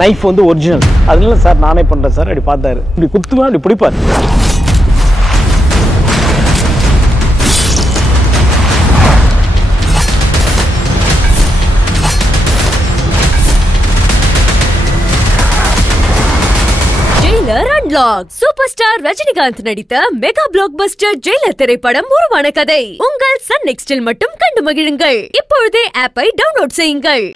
Knife வந்து original. அதனால sir நானே பண்றேன் சார். அப்படி பார்த்தாரு, இப்படி குத்துவேன், அப்படி பிடிப்பார். சூப்பர் ஸ்டார் ரஜினிகாந்த் நடித்த மெகா பிளாக்பஸ்டர் ஜெயிலர் திரைப்படம் உருவான கதை உங்கள் சன் நெக்ஸ்டில் மட்டும் கண்டு மகிழுங்கள். இப்பொழுதே ஆப்பை டவுன்லோட் செய்யுங்கள்.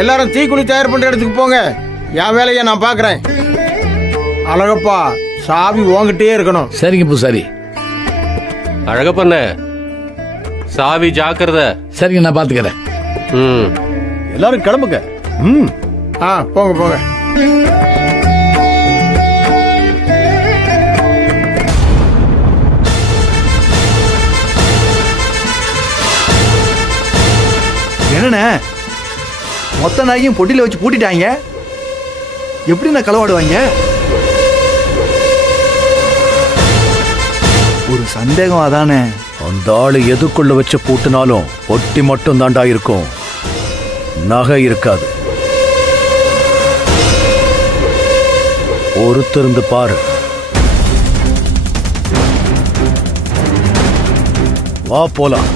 எல்லாரும் தீக்குழி தயார் பண்ற இடத்துக்கு போங்க. என் வேலையை நான் பாக்குறேன். அழகப்பா, சாவி வாங்கிட்டே இருக்கணும். சரிங்க பூசாரி. அழகப்பண்ண, சாவி ஜாக்கிரத. சரிங்க, நான் பாத்துக்கிறேன். எல்லாரும் கிளம்புங்க. போங்க போங்க. என்னண்ணே, மொத்த நாயையும் பொட்டியில வச்சு பூட்டிட்டாங்க. எப்படி நான் களவாடுவாங்க? ஒரு சந்தேகம் அதானே. அந்த ஆளு எதுக்குள்ள வச்சு பூட்டினாலும் பொட்டி மட்டும் தாண்டா இருக்கும், நகை இருக்காது. ஒருத்தருந்து பாரு. வா போலாம்.